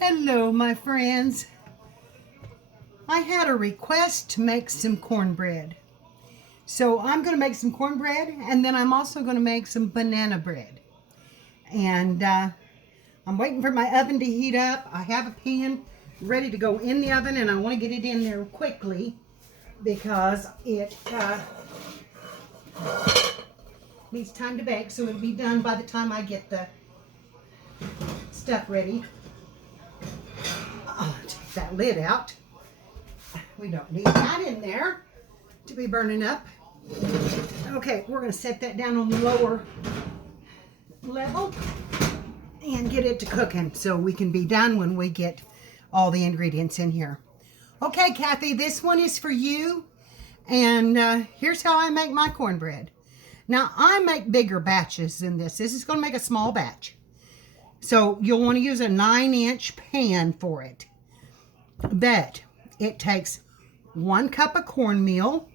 Hello, my friends. I had a request to make some cornbread. So I'm going to make some cornbread, and then I'm also going to make some banana bread. And I'm waiting for my oven to heat up. I have a pan ready to go in the oven, and I want to get it in there quickly because it needs time to bake, so it'll be done by the time I get the stuff ready. Oh, take that lid out. We don't need that in there to be burning up. Okay, we're going to set that down on the lower level and get it to cooking so we can be done when we get all the ingredients in here. Okay, Kathy, this one is for you. And here's how I make my cornbread. Now, I make bigger batches than this. This is going to make a small batch. So you'll want to use a 9-inch pan for it. But it takes 1 cup of cornmeal,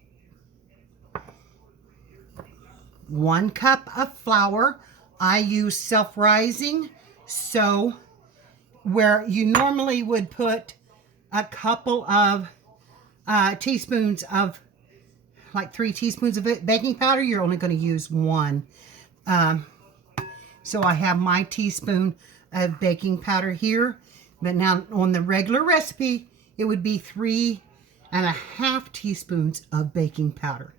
1 cup of flour. I use self-rising, so where you normally would put a couple of teaspoons of, like 3 teaspoons of baking powder, you're only going to use 1. So I have my teaspoon of baking powder here. But now on the regular recipe, it would be 3.5 teaspoons of baking powder.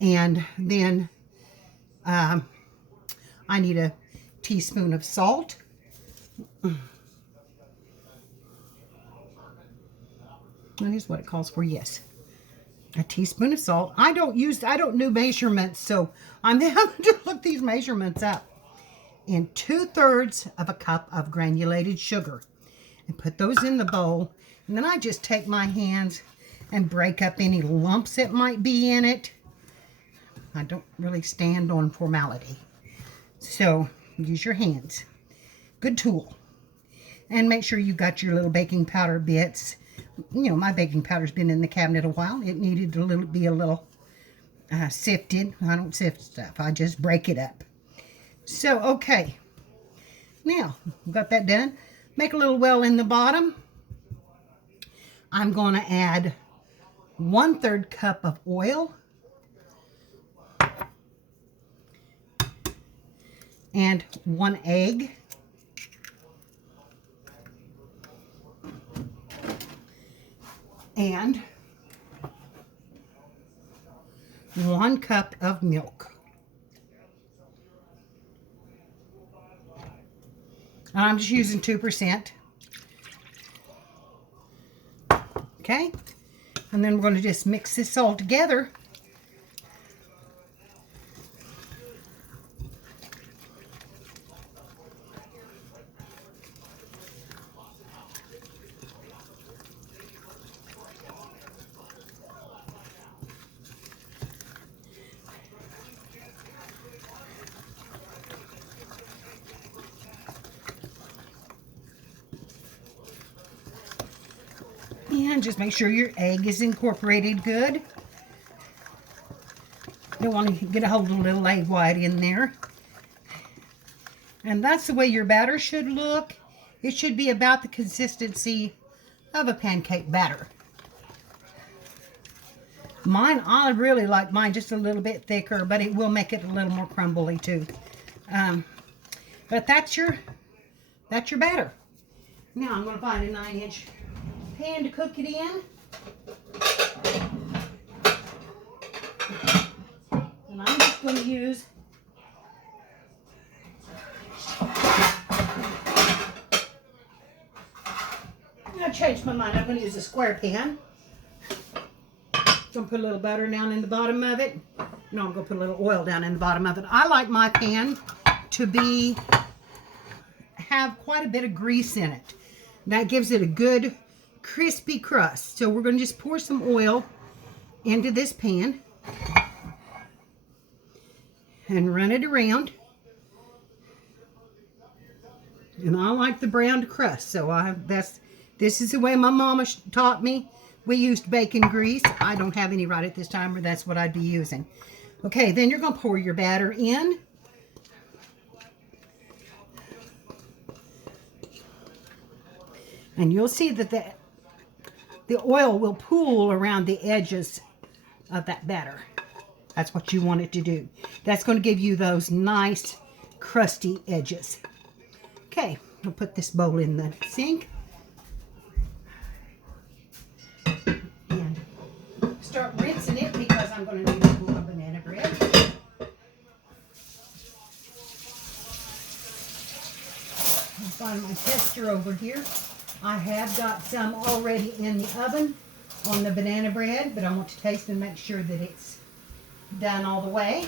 And then I need a teaspoon of salt. That is what it calls for, yes. A teaspoon of salt. I don't do measurements, so I'm having to look these measurements up. And 2/3 of a cup of granulated sugar. And put those in the bowl. And then I just take my hands and break up any lumps that might be in it. I don't really stand on formality. So use your hands. Good tool. And make sure you got your little baking powder bits. You know, my baking powder's been in the cabinet a while. It needed to be a little sifted. I don't sift stuff. I just break it up. So, okay. Now, got that done. Make a little well in the bottom. I'm going to add 1/3 cup of oil. And 1 egg. And 1 cup of milk. And I'm just using 2%. Okay? And then we're going to just mix this all together. And just make sure your egg is incorporated good. You don't want to get a hold of a little egg white in there. And that's the way your batter should look. It should be about the consistency of a pancake batter. Mine, I really like mine just a little bit thicker, but it will make it a little more crumbly too. But that's your batter. Now I'm going to find a 9-inch pan to cook it in. And I'm just going to use I changed my mind. I'm going to use a square pan. Going to put a little butter down in the bottom of it. No, I'm going to put a little oil down in the bottom of it. I like my pan to have quite a bit of grease in it. That gives it a good crispy crust. So we're going to just pour some oil into this pan and run it around. And I like the browned crust, so this is the way my mama taught me. We used bacon grease. I don't have any right at this time, or that's what I'd be using. Okay, then you're going to pour your batter in. And you'll see that the oil will pool around the edges of that batter. That's what you want it to do. That's going to give you those nice crusty edges. Okay, I'll put this bowl in the sink and start rinsing it because I'm going to need a bowl of banana bread. I'll find my tester over here. I have got some already in the oven on the banana bread, but I want to taste and make sure that it's done all the way.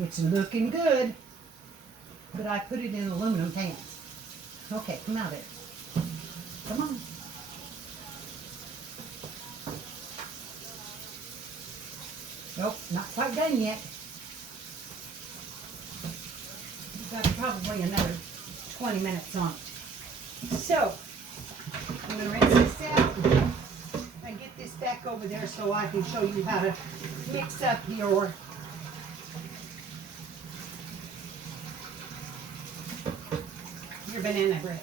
It's looking good, but I put it in aluminum pans. Okay, come out of it. Come on. Nope, not quite done yet. We've got probably another 20 minutes on it. So, I'm going to rinse this out and get this back over there so I can show you how to mix up your banana bread.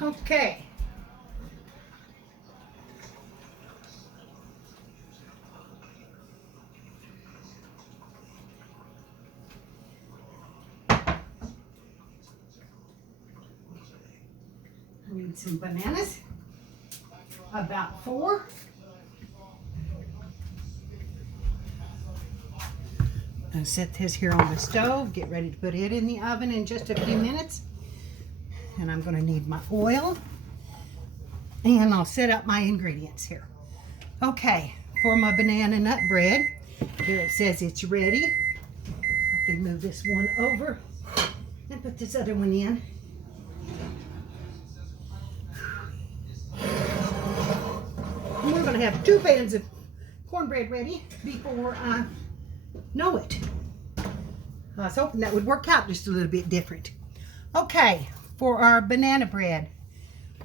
Okay. I need some bananas, about 4. I'll set this here on the stove, get ready to put it in the oven in just a few minutes. And I'm going to need my oil, and I'll set up my ingredients here. Okay, for my banana nut bread, here it says it's ready. I can move this one over and put this other one in. And we're going to have 2 pans of cornbread ready before I know it. I was hoping that would work out just a little bit different. Okay, for our banana bread,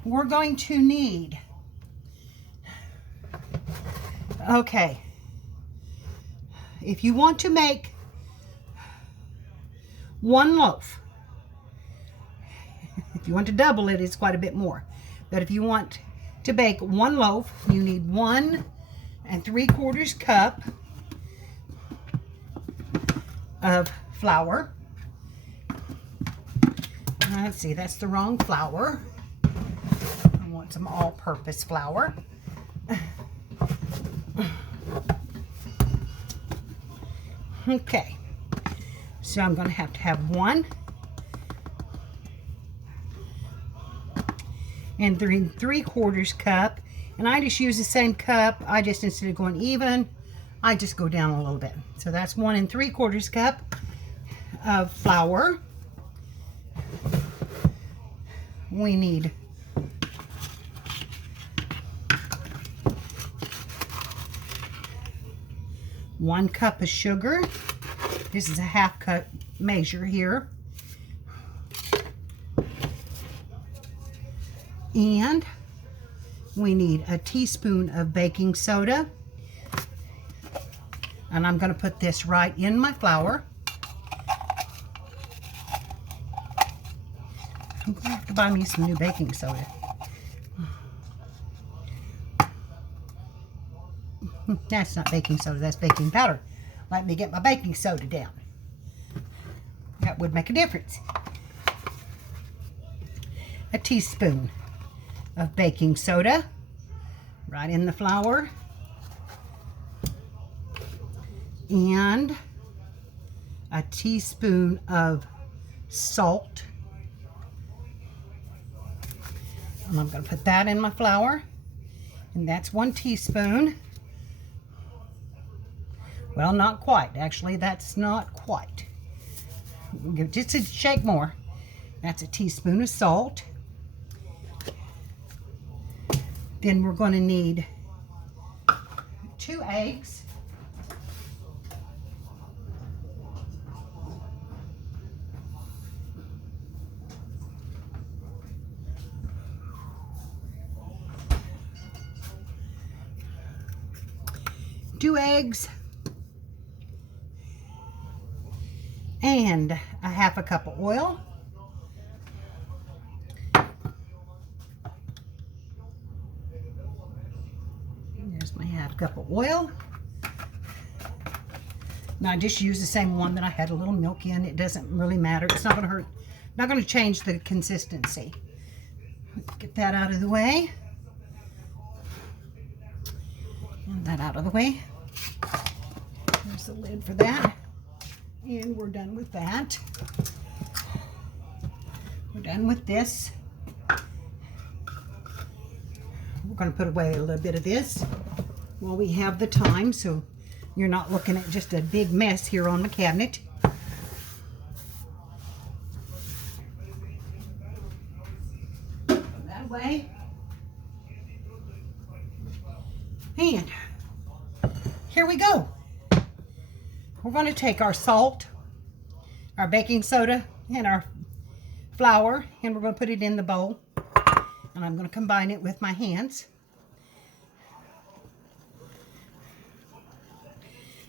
we're going to need, okay, if you want to make 1 loaf, if you want to double it, it's quite a bit more. But if you want to bake 1 loaf, you need 1 3/4 cup of flour. Let's see, that's the wrong flour. I want some all-purpose flour. Okay, so I'm going to have 1 3/4 cup, and I just use the same cup. I just, instead of going even, I just go down a little bit. So that's 1 3/4 cup of flour. We need 1 cup of sugar. This is a 1/2 cup measure here. And we need a teaspoon of baking soda. And I'm going to put this right in my flour. I'm going to have to buy me some new baking soda. That's not baking soda, that's baking powder. Let me get my baking soda down. That would make a difference. A teaspoon of baking soda right in the flour. And a teaspoon of salt. And I'm going to put that in my flour. And that's 1 teaspoon. Well, not quite. Actually, that's not quite. Give it just a shake more. That's a teaspoon of salt. Then we're going to need 2 eggs. and a half a cup of oil. There's my half cup of oil. Now I just use the same one that I had a little milk in. It doesn't really matter. It's not going to hurt. Not going to change the consistency. Get that out of the way. And that out of the way. There's the lid for that. And we're done with that. We're done with this. We're going to put away a little bit of this while we have the time, so you're not looking at just a big mess here on the cabinet. Put that away. And here we go. We're going to take our salt, our baking soda, and our flour, and we're going to put it in the bowl. And I'm going to combine it with my hands.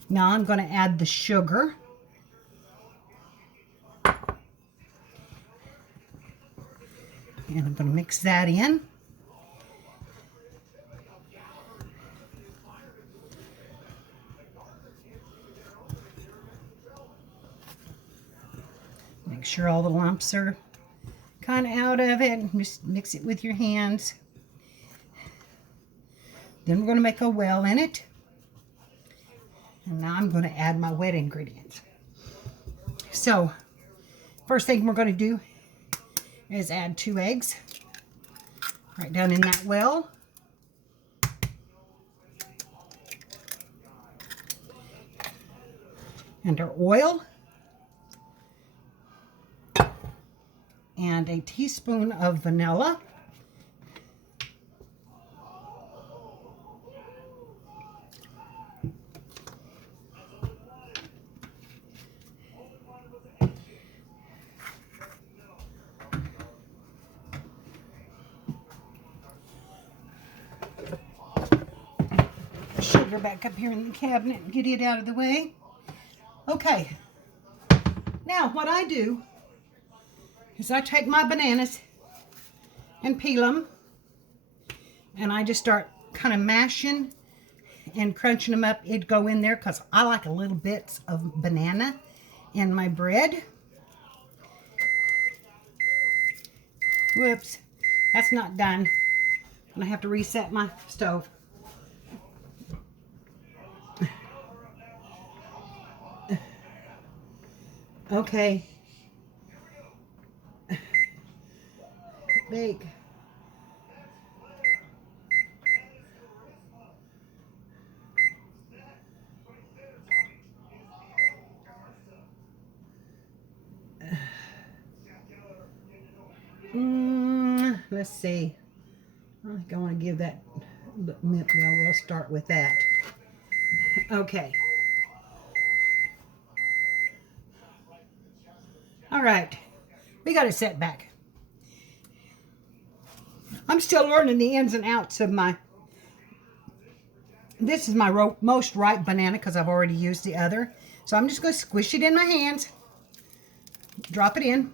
Now I'm going to add the sugar. And I'm going to mix that in. Make sure all the lumps are kind of out of it. Just mix it with your hands. Then we're going to make a well in it. And now I'm going to add my wet ingredients. So, first thing we're going to do is add 2 eggs right down in that well. And our oil. And a teaspoon of vanilla. Sugar back up here in the cabinet and get it out of the way. Okay. Now what I do is I take my bananas and peel them, and I just start kind of mashing and crunching them up. It'd go in there because I like a little bits of banana in my bread. Whoops, that's not done. I'm gonna have to reset my stove. Okay. Bake. Let's see. I think I want to give that, well, we'll start with that. Okay. All right. We got it set back. I'm still learning the ins and outs of my, this is my most ripe banana because I've already used the other. So I'm just going to squish it in my hands. Drop it in.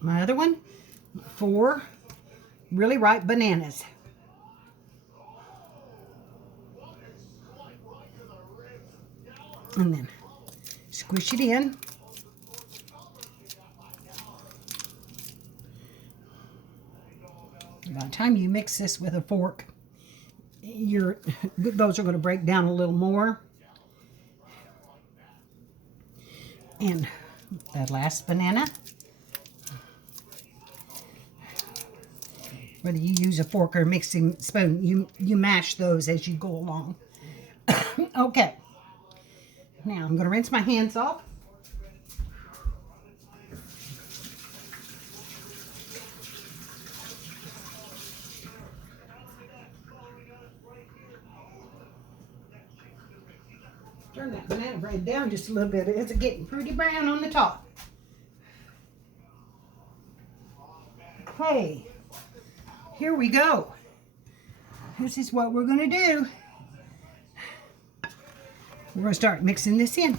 My other one, 4 really ripe bananas. And then squish it in. By the time you mix this with a fork, those are going to break down a little more. And that last banana, whether you use a fork or a mixing spoon, you mash those as you go along. Okay. Now I'm going to rinse my hands off. Turn that banana bread down just a little bit. It's getting pretty brown on the top. Okay, here we go. This is what we're going to do. We're going to start mixing this in.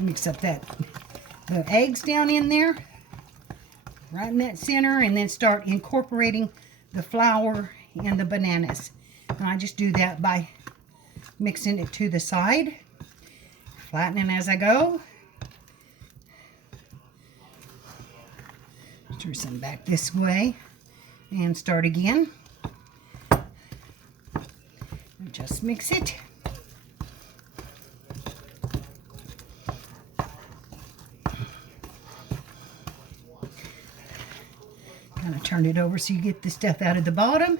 Mix up the eggs down in there, right in that center, and then start incorporating the flour and the bananas. And I just do that by mixing it to the side, flattening as I go. Turn some back this way and start again. And just mix it. Kind of turn it over so you get the stuff out of the bottom.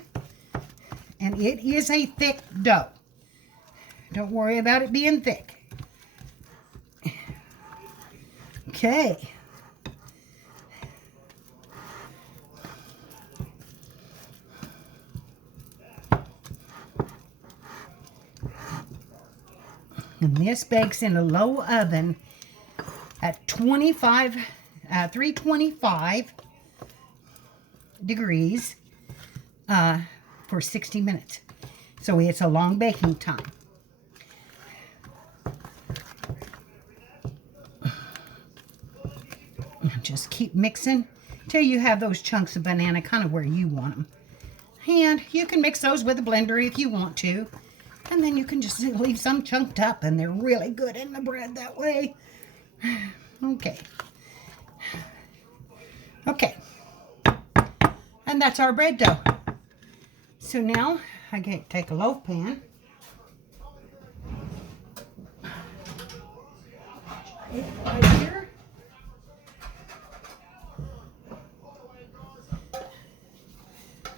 And it is a thick dough. Don't worry about it being thick. Okay. And this bakes in a low oven at 325 degrees for 60 minutes. So it's a long baking time. Just keep mixing till you have those chunks of banana kind of where you want them. And you can mix those with a blender if you want to. And then you can just leave some chunked up, and they're really good in the bread that way. Okay. Okay. And that's our bread dough. So now I can take a loaf pan. Right here.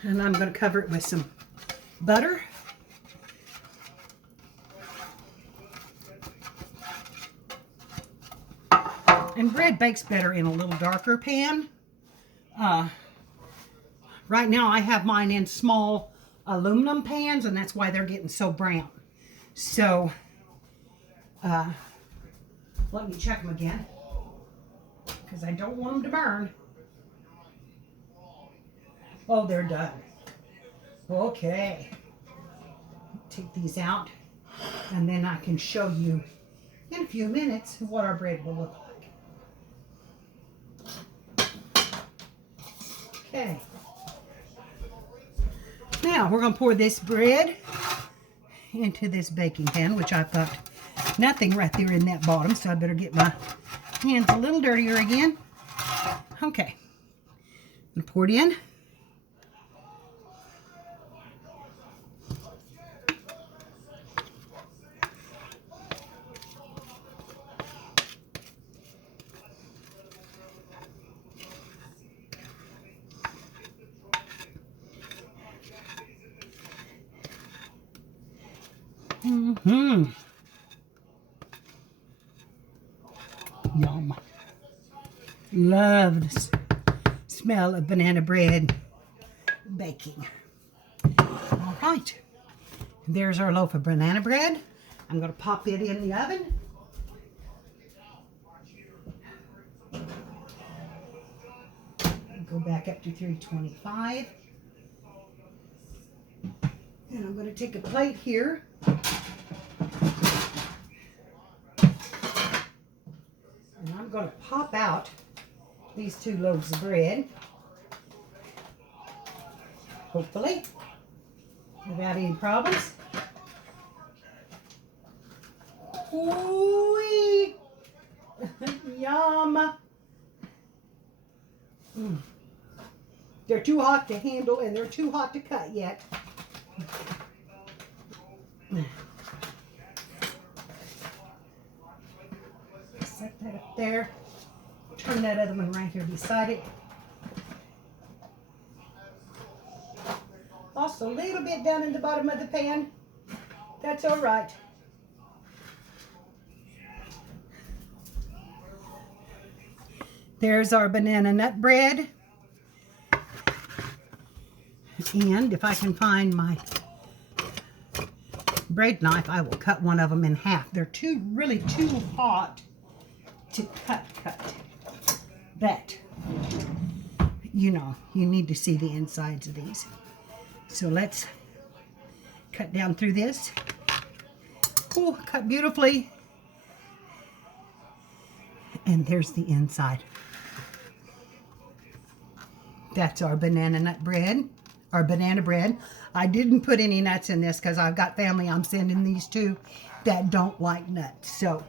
And I'm going to cover it with some butter. And bread bakes better in a little darker pan. Right now I have mine in small aluminum pans, and that's why they're getting so brown. So, let me check them again, because I don't want them to burn. Oh, they're done. Okay. Take these out, and then I can show you in a few minutes what our bread will look like. Okay. Now we're going to pour this bread into this baking pan, which I've got nothing right there in that bottom, so I better get my hands a little dirtier again. Okay. I'm going to pour it in. Yum. Love the smell of banana bread baking. All right. There's our loaf of banana bread. I'm going to pop it in the oven. Go back up to 325. And I'm going to take a plate here. And I'm going to pop out these 2 loaves of bread. Hopefully, without any problems. Ooh-wee. Yum. They're too hot to handle, and they're too hot to cut yet. Set that up there. Turn that other one right here beside it. Also, a little bit down in the bottom of the pan. That's all right. There's our banana nut bread. And if I can find my bread knife, I will cut one of them in half. They're really too hot to cut. But, you know, you need to see the insides of these. So let's cut down through this. Oh, cut beautifully. And there's the inside. That's our banana nut bread, our banana bread. I didn't put any nuts in this because I've got family I'm sending these to that don't like nuts. So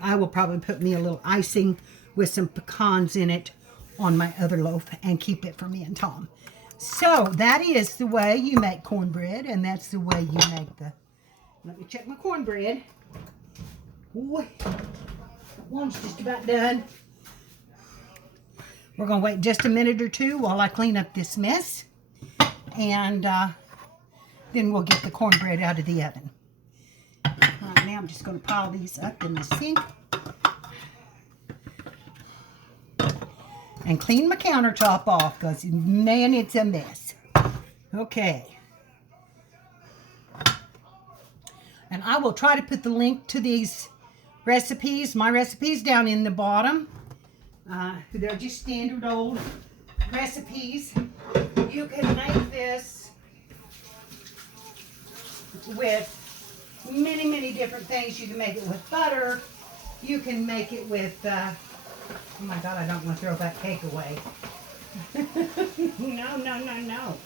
I will probably put me a little icing with some pecans in it on my other loaf and keep it for me and Tom. So that is the way you make cornbread, and that's the way you make the, let me check my cornbread. Ooh, one's just about done. We're going to wait just a minute or two while I clean up this mess. And then we'll get the cornbread out of the oven. Right now I'm just going to pile these up in the sink. And clean my countertop off because, man, it's a mess. Okay. And I will try to put the link to these recipes, my recipes, down in the bottom. They're just standard old recipes. You can make this with many, many different things. You can make it with butter. You can make it with, oh my God, I don't want to throw that cake away. No, no, no, no.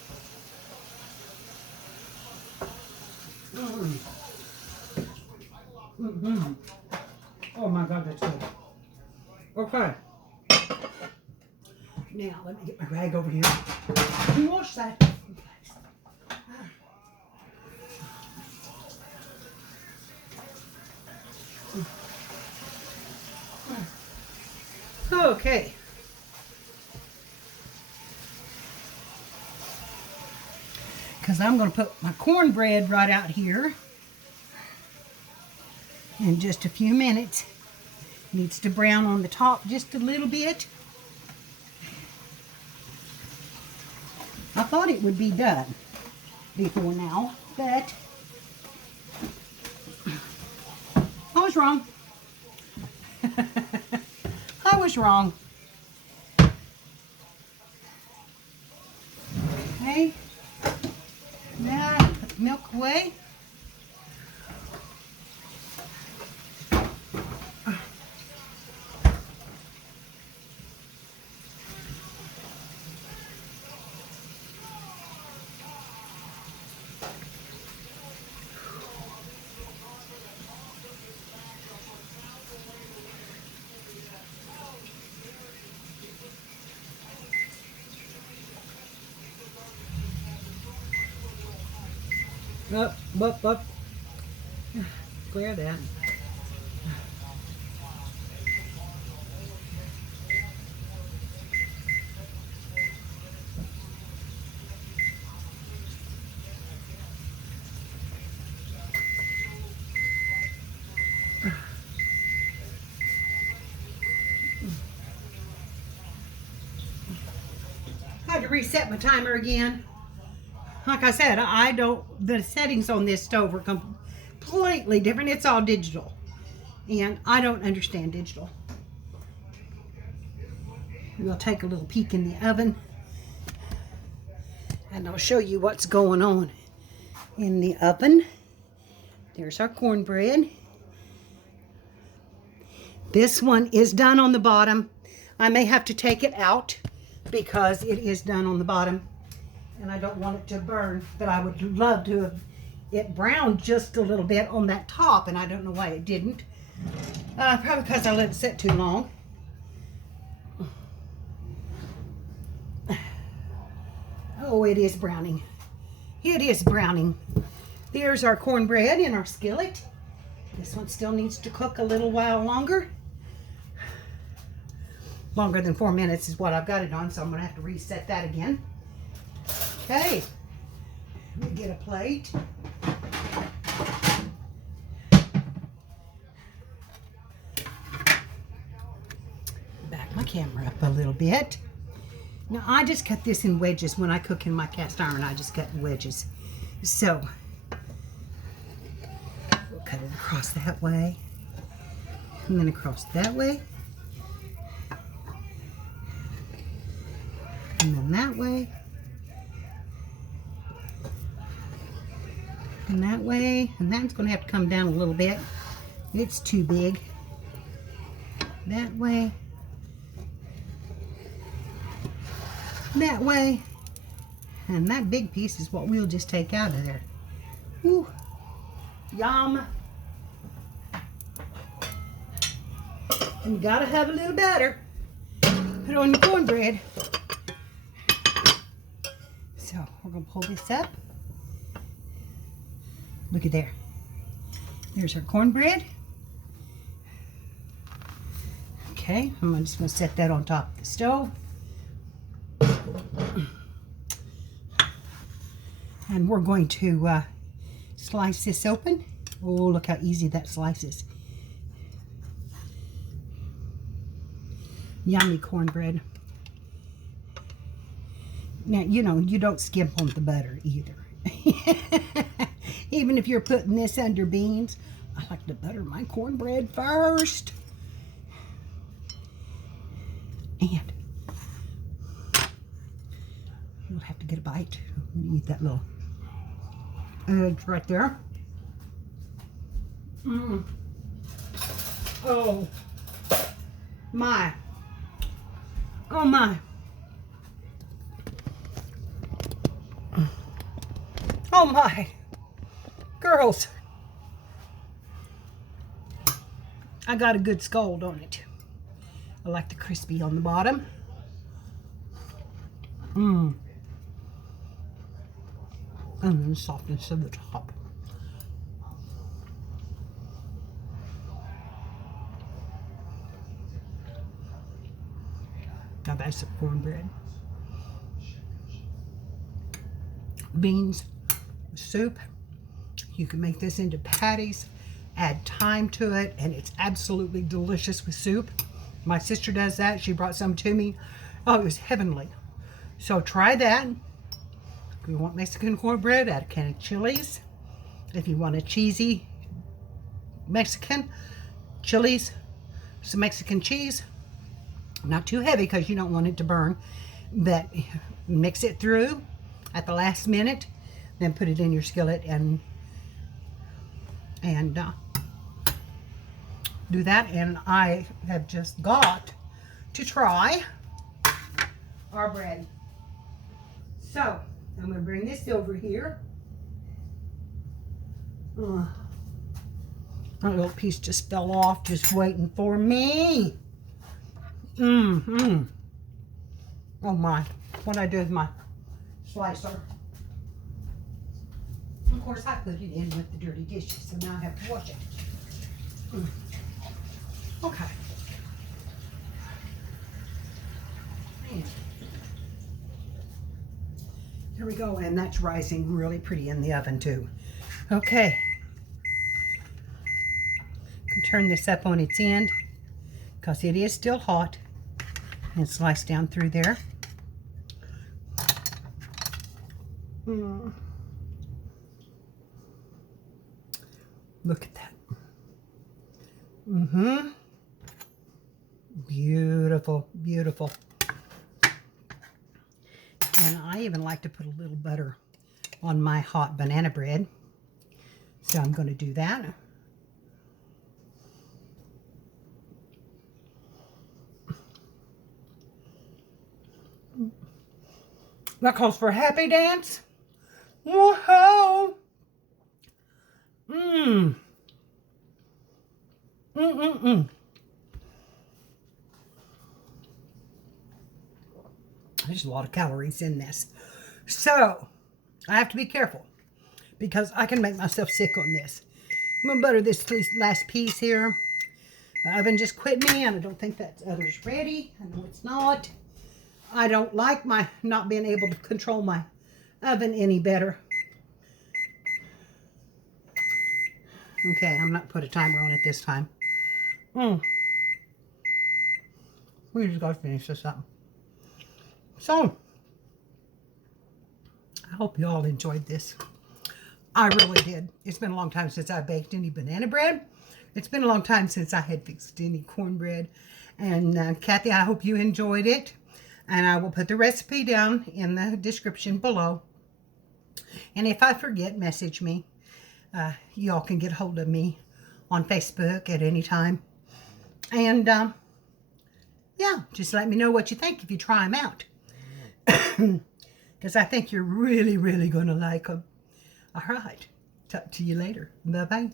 Oh my God, that's good. Okay. Now, let me get my rag over here and wash that. Okay. Because I'm going to put my cornbread right out here in just a few minutes. Needs to brown on the top just a little bit. I thought it would be done before now, but I was wrong. I was wrong. Okay. Now put the milk away. Up. Clear that. I had to reset my timer again. Like I said, the settings on this stove are completely different. It's all digital. And I don't understand digital. We'll take a little peek in the oven. And I'll show you what's going on in the oven. There's our cornbread. This one is done on the bottom. I may have to take it out because it is done on the bottom. And I don't want it to burn, but I would love to have it browned just a little bit on that top, and I don't know why it didn't. Probably because I let it sit too long. Oh, it is browning. It is browning. There's our cornbread in our skillet. This one still needs to cook a little while longer. Longer than 4 minutes is what I've got it on, so I'm going to have to reset that again. Okay, let me get a plate. Back my camera up a little bit. Now I just cut this in wedges. When I cook in my cast iron, I just cut in wedges. So, we'll cut it across that way. And then across that way. And then that way. And that way, and that's going to have to come down a little bit. It's too big. That way. That way. And that big piece is what we'll just take out of there. Woo. Yum. And you gotta have a little batter. Put it on your cornbread. So we're gonna pull this up. Look at there. There's our cornbread. Okay, I'm just gonna set that on top of the stove. And we're going to slice this open. Oh, look how easy that slices. Yummy cornbread. Now, you know, you don't skimp on the butter either. Even if you're putting this under beans, I like to butter my cornbread first. And you'll have to get a bite. Eat that little edge right there. Oh my. Oh my. Oh my. Girls. I got a good scald on it. I like the crispy on the bottom. And then the softness of the top. Now that's the cornbread. Beans, soup. You can make this into patties, add thyme to it, and it's absolutely delicious with soup. My sister does that. She brought some to me. Oh, it was heavenly. So try that. If you want Mexican cornbread, add a can of chilies. If you want a cheesy Mexican, chilies, some Mexican cheese. Not too heavy because you don't want it to burn. But mix it through at the last minute. Then put it in your skillet and do that. And I have just got to try our bread. So I'm going to bring this over here. That little piece just fell off, just waiting for me. Oh my, what I do with my slicer. Of course, I put it in with the dirty dishes, so now I have to wash it. Okay. Man. Here we go, and that's rising really pretty in the oven too. Okay. Can turn this up on its end because it is still hot, and slice down through there. Look at that. Beautiful, beautiful. And I even like to put a little butter on my hot banana bread. So I'm going to do that. That calls for a happy dance. Whoa! There's a lot of calories in this. So, I have to be careful because I can make myself sick on this. I'm going to butter this last piece here. The oven just quit me, and I don't think that other's ready. I know it's not. I don't like my not being able to control my oven any better. Okay, I'm not put a timer on it this time. We just got to finish this up. So, I hope you all enjoyed this. I really did. It's been a long time since I baked any banana bread. It's been a long time since I had fixed any cornbread. And Kathy, I hope you enjoyed it. And I will put the recipe down in the description below. And if I forget, message me. y'all can get hold of me on Facebook at any time. And yeah, just let me know what you think if you try them out. Because I think you're really, really going to like them. All right. Talk to you later. Bye-bye.